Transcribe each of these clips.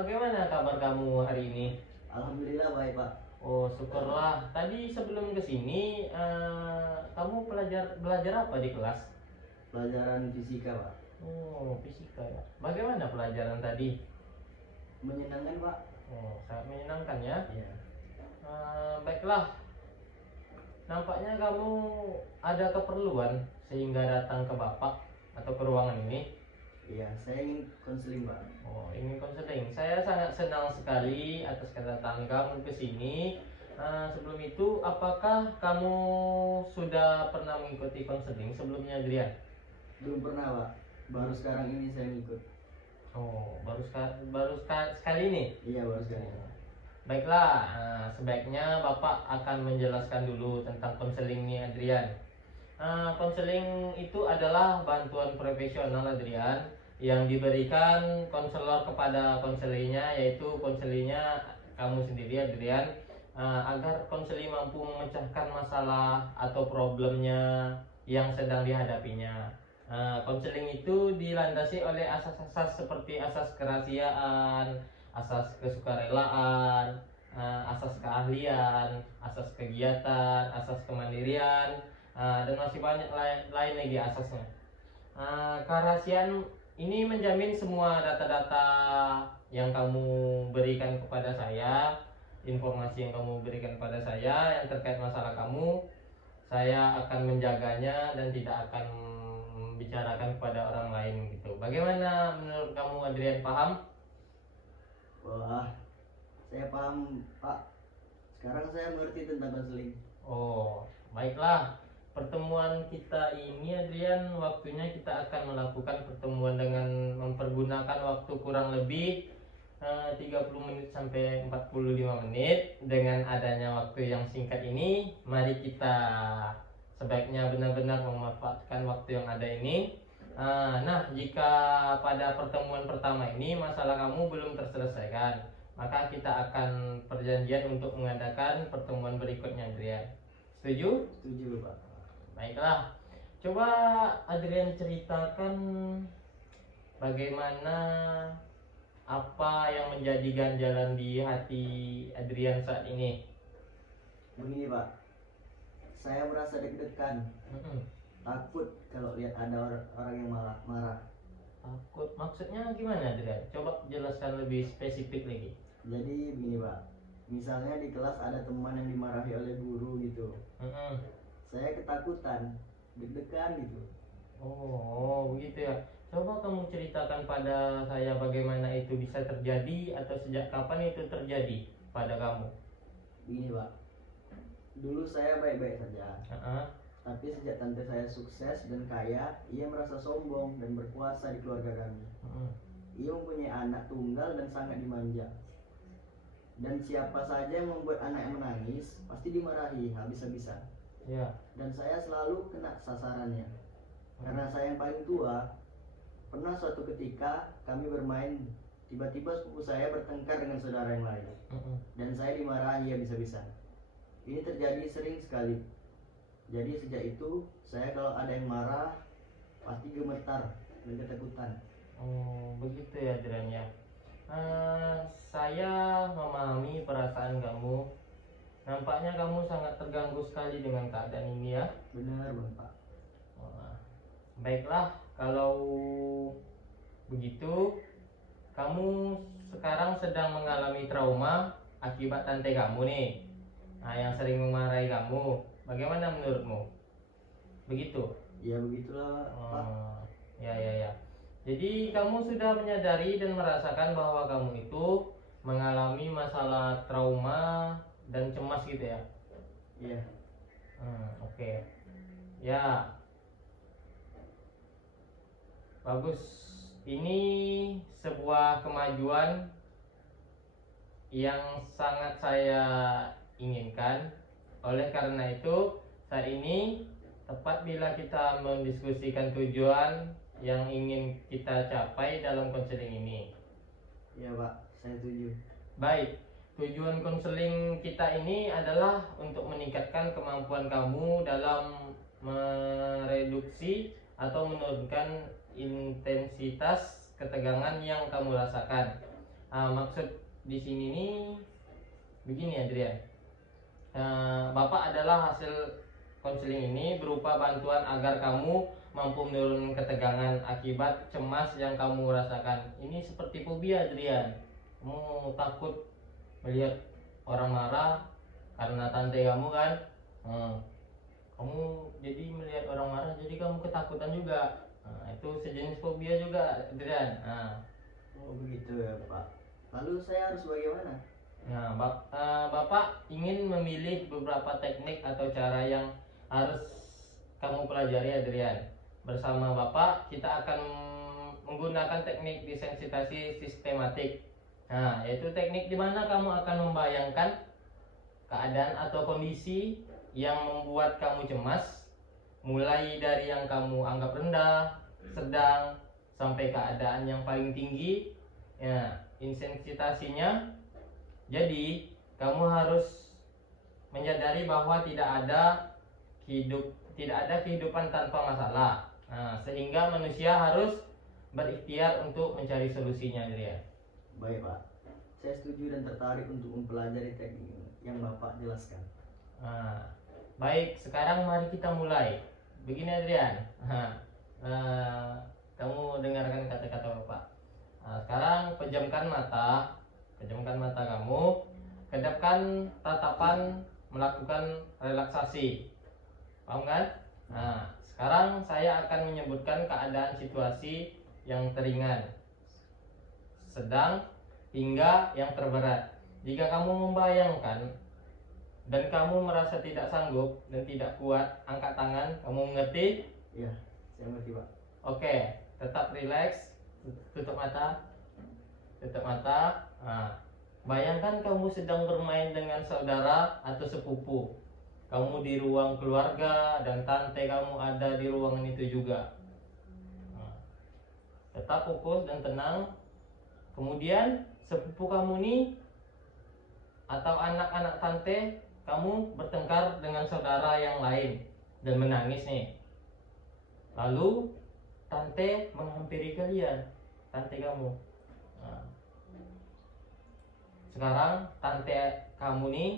Bagaimana kabar kamu hari ini? Alhamdulillah baik Pak. Oh, syukurlah. Tadi sebelum ke sini, kamu belajar apa di kelas? Pelajaran fisika Pak. Oh, fisika ya. Bagaimana pelajaran tadi? Menyenangkan Pak. Oh, sangat menyenangkan ya. Iya. Baiklah. Nampaknya kamu ada keperluan sehingga datang ke Bapak atau ke ruangan ini. Iya, saya ingin konseling Pak. Oh, ingin konseling. Saya sangat senang sekali atas kedatangan kamu ke sini. Sebelum itu, apakah kamu sudah pernah mengikuti konseling sebelumnya, Adrian? Belum pernah Pak. Baru sekarang ini saya ngikut. Oh, sekali ini. Iya, baru sekali. Baiklah, sebaiknya Bapak akan menjelaskan dulu tentang konseling ini, Adrian. Konseling itu adalah bantuan profesional, Adrian, yang diberikan konselor kepada konselinya, yaitu konselinya kamu sendiri, Adrian, agar konseli mampu memecahkan masalah atau problemnya yang sedang dihadapinya. Konseling itu dilandasi oleh asas-asas seperti asas kerahasiaan, asas kesukarelaan, asas keahlian, asas kegiatan, asas kemandirian, dan masih banyak lain lagi asasnya. Kerahasiaan ini menjamin semua data-data yang kamu berikan kepada saya, informasi yang kamu berikan kepada saya yang terkait masalah kamu, saya akan menjaganya dan tidak akan membicarakan kepada orang lain gitu. Bagaimana menurut kamu, Adrian, paham? Wah, saya paham Pak. Sekarang saya mengerti tentang konseling. Oh, baiklah. Pertemuan kita ini, Adrian, waktunya kita akan melakukan pertemuan dengan mempergunakan waktu kurang lebih 30 menit sampai 45 menit. Dengan adanya waktu yang singkat ini, mari kita sebaiknya benar-benar memanfaatkan waktu yang ada ini. Nah, jika pada pertemuan pertama ini masalah kamu belum terselesaikan, maka kita akan perjanjian untuk mengadakan pertemuan berikutnya, Adrian. Setuju? Setuju Pak. Baiklah. Coba Adrian ceritakan bagaimana apa yang menjadi ganjalan di hati Adrian saat ini. Begini Pak, saya merasa deg-degan, takut kalau lihat ada orang yang marah. Takut maksudnya gimana, Adrian? Coba jelaskan lebih spesifik lagi. Jadi begini Pak, misalnya di kelas ada teman yang dimarahi oleh guru gitu. Saya ketakutan, deg-degan gitu. Oh, begitu ya. Coba kamu ceritakan pada saya bagaimana itu bisa terjadi atau sejak kapan itu terjadi pada kamu. Begini Pak, dulu saya baik-baik saja. Tapi sejak tante saya sukses dan kaya, ia merasa sombong dan berkuasa di keluarga kami. Ia mempunyai anak tunggal dan sangat dimanja. Dan siapa saja yang membuat anaknya menangis, pasti dimarahi habis-habisan. Ya. Dan saya selalu kena sasarannya. Karena saya yang paling tua, pernah suatu ketika kami bermain, tiba-tiba sepupu saya bertengkar dengan saudara yang lain. Dan saya dimarahi habis-habisan. Ini terjadi sering sekali. Jadi sejak itu, saya kalau ada yang marah, pasti gemetar dan ketakutan. Oh, begitu ya, Adrian ya. Saya memahami perasaan kamu. Nampaknya kamu sangat terganggu sekali dengan keadaan ini ya. Benar Bang Pak. Baiklah, kalau begitu, kamu sekarang sedang mengalami trauma akibat tante kamu nih, yang sering memarahi kamu. Bagaimana menurutmu? Begitu? Ya begitulah Pak. Ya. Jadi kamu sudah menyadari dan merasakan bahwa kamu itu mengalami masalah trauma dan cemas gitu ya? Iya. Oke. Ya. Bagus. Ini sebuah kemajuan yang sangat saya inginkan. Oleh karena itu, saat ini tepat bila kita mendiskusikan tujuan yang ingin kita capai dalam konseling ini. Iya Pak, saya setuju. Baik, tujuan konseling kita ini adalah untuk meningkatkan kemampuan kamu dalam mereduksi atau menurunkan intensitas ketegangan yang kamu rasakan. Maksud di sini nih begini Adrian. Bapak adalah hasil konseling ini berupa bantuan agar kamu mampu menurunkan ketegangan akibat cemas yang kamu rasakan. Ini seperti fobia Adrian. Kamu takut melihat orang marah karena tante kamu kan. Kamu jadi melihat orang marah, jadi kamu ketakutan juga. Itu sejenis fobia juga Adrian. Oh begitu ya Pak. Lalu saya harus bagaimana? Bapak ingin memilih beberapa teknik atau cara yang harus kamu pelajari Adrian. Bersama Bapak kita akan menggunakan teknik desensitasi sistematik. Yaitu teknik di mana kamu akan membayangkan keadaan atau kondisi yang membuat kamu cemas, mulai dari yang kamu anggap rendah, sedang, sampai keadaan yang paling tinggi. Intensitasinya. Jadi kamu harus menyadari bahwa tidak ada kehidupan tanpa masalah. Sehingga manusia harus berikhtiar untuk mencari solusinya, Adrian. Baik Pak, saya setuju dan tertarik untuk mempelajari teknik yang Bapak jelaskan. Baik, sekarang mari kita mulai. Begini Adrian, kamu dengarkan kata-kata Bapak. Sekarang pejamkan mata kamu, kedapkan tatapan, melakukan relaksasi. Paham kan? Sekarang saya akan menyebutkan keadaan situasi yang teringan, sedang, hingga yang terberat. Jika kamu membayangkan dan kamu merasa tidak sanggup dan tidak kuat, angkat tangan. Kamu mengerti? Iya, saya mengerti Pak. Oke, tetap rileks, tutup mata. Bayangkan kamu sedang bermain dengan saudara atau sepupu. Kamu di ruang keluarga dan tante kamu ada di ruangan itu juga. Tetap fokus dan tenang. Kemudian sepupu kamu nih atau anak-anak tante kamu bertengkar dengan saudara yang lain dan menangis nih. Lalu tante menghampiri kalian, tante kamu. Sekarang tante kamu nih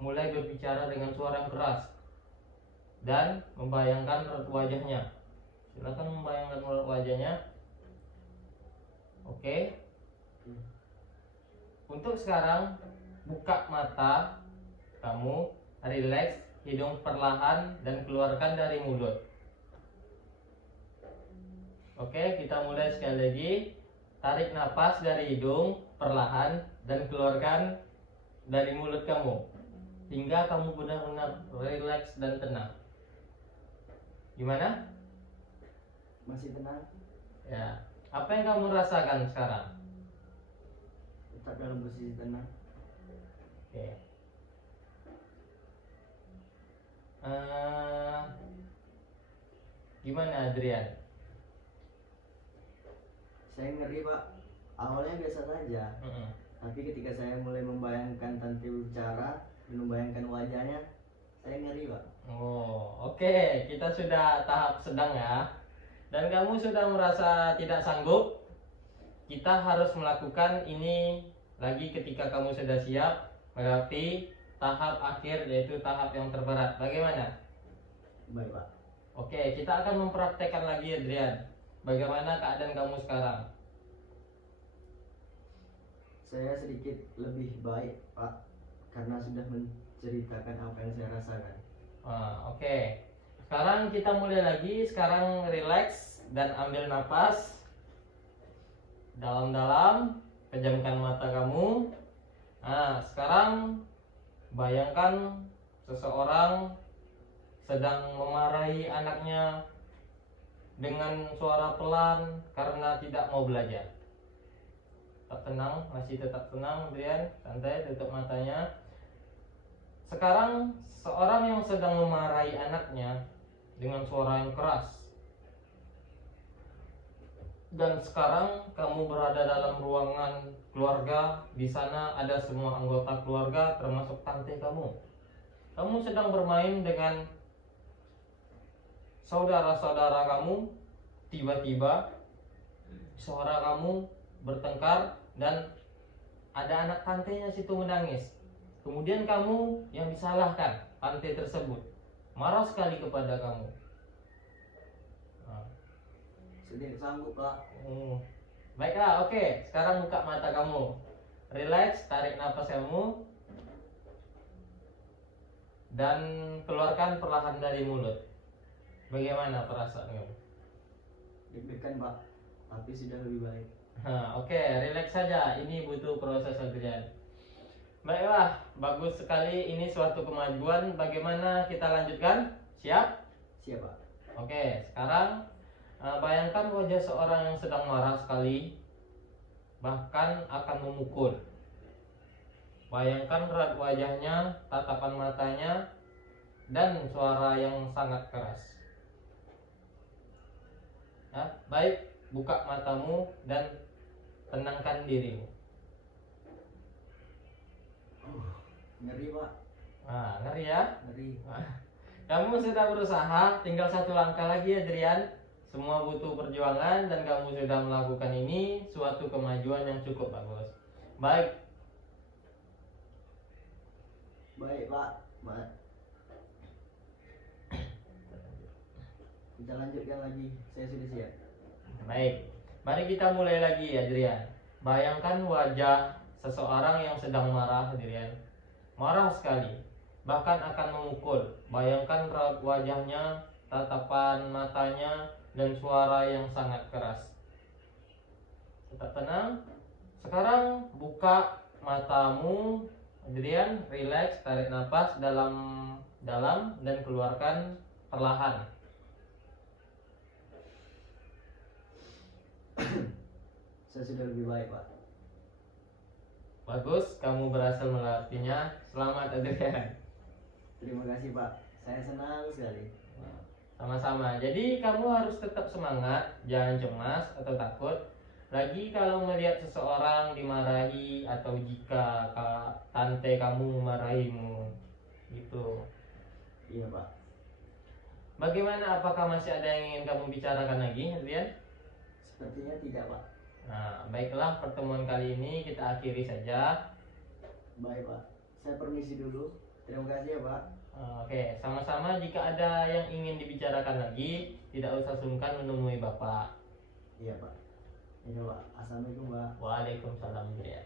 mulai berbicara dengan suara yang keras dan membayangkan raut wajahnya. Silakan membayangkan raut wajahnya. Oke. Untuk sekarang buka mata kamu, rileks, hidung perlahan dan keluarkan dari mulut. Oke, kita mulai sekali lagi. Tarik nafas dari hidung perlahan dan keluarkan dari mulut kamu hingga kamu benar-benar rileks dan tenang. Gimana? Masih tenang? Ya. Apa yang kamu rasakan sekarang? Tetap dalam posisi tenang. Oke. Gimana Adrian? Saya ngeri Pak. Awalnya biasa saja. Tapi ketika saya mulai membayangkan tante bicara, membayangkan wajahnya, saya ngeri Pak. Oke. Kita sudah tahap sedang ya. Dan kamu sudah merasa tidak sanggup. Kita harus melakukan ini lagi ketika kamu sudah siap melewati tahap akhir, yaitu tahap yang terberat. Bagaimana? Baik Pak. Oke, kita akan mempraktekkan lagi Adrian. Bagaimana keadaan kamu sekarang? Saya sedikit lebih baik Pak, karena sudah menceritakan apa yang saya rasakan. Oke. Sekarang kita mulai lagi. Sekarang relax dan ambil nafas dalam-dalam. Pejamkan mata kamu. Sekarang bayangkan seseorang sedang memarahi anaknya dengan suara pelan karena tidak mau belajar. Tetap tenang, masih tetap tenang Adrian, santai, tutup matanya. Sekarang seorang yang sedang memarahi anaknya dengan suara yang keras. Dan sekarang kamu berada dalam ruangan keluarga. Di sana ada semua anggota keluarga termasuk tante kamu. Kamu sedang bermain dengan saudara-saudara kamu. Tiba-tiba suara kamu bertengkar dan ada anak tantenya situ menangis. Kemudian kamu yang disalahkan, tante tersebut marah sekali kepada kamu. Nah. Sedih sanggup Pak. Baiklah, oke. Sekarang buka mata kamu. Relax, tarik nafas kamu. Dan keluarkan perlahan dari mulut. Bagaimana perasaan kamu? Deg-degan Pak, tapi sudah lebih baik. Oke, relax saja. Ini butuh proses Adrian. Baiklah, bagus sekali. Ini suatu kemajuan. Bagaimana kita lanjutkan? Siap? Siap Pak. Oke, sekarang bayangkan wajah seorang yang sedang marah sekali, bahkan akan memukul. Bayangkan raut wajahnya, tatapan matanya, dan suara yang sangat keras. Ya, baik, buka matamu dan tenangkan dirimu. Ngeri Pak. Ngeri ya? Ngeri. Kamu sudah berusaha, tinggal satu langkah lagi Adrian. Semua butuh perjuangan dan kamu sudah melakukan ini, suatu kemajuan yang cukup bagus. Baik. Baik Pak. Kita lanjutkan lagi. Saya sudah siap. Baik. Mari kita mulai lagi Adrian. Bayangkan wajah seseorang yang sedang marah Adrian. Marah sekali, bahkan akan memukul. Bayangkan raut wajahnya, tatapan matanya, dan suara yang sangat keras. Tetap tenang. Sekarang buka matamu Adrian, relax, tarik nafas dalam dan keluarkan perlahan. Saya sudah lebih baik Pak. Bagus, kamu berhasil melewatinya. Selamat Adrian. Terima kasih Pak. Saya senang sekali. Sama-sama. Jadi kamu harus tetap semangat, jangan cemas atau takut. Lagi kalau melihat seseorang dimarahi atau jika tante kamu memarahimu, gitu. Iya Pak. Bagaimana? Apakah masih ada yang ingin kamu bicarakan lagi, Adrian? Sepertinya tidak Pak. Nah, baiklah, pertemuan kali ini kita akhiri saja. Baik Pak. Saya permisi dulu. Terima kasih ya Pak. Oke, sama-sama. Jika ada yang ingin dibicarakan lagi, tidak usah sungkan menemui Bapak. Iya Pak. Ini Pak. Assalamualaikum Pak. Waalaikumsalam. Adrian.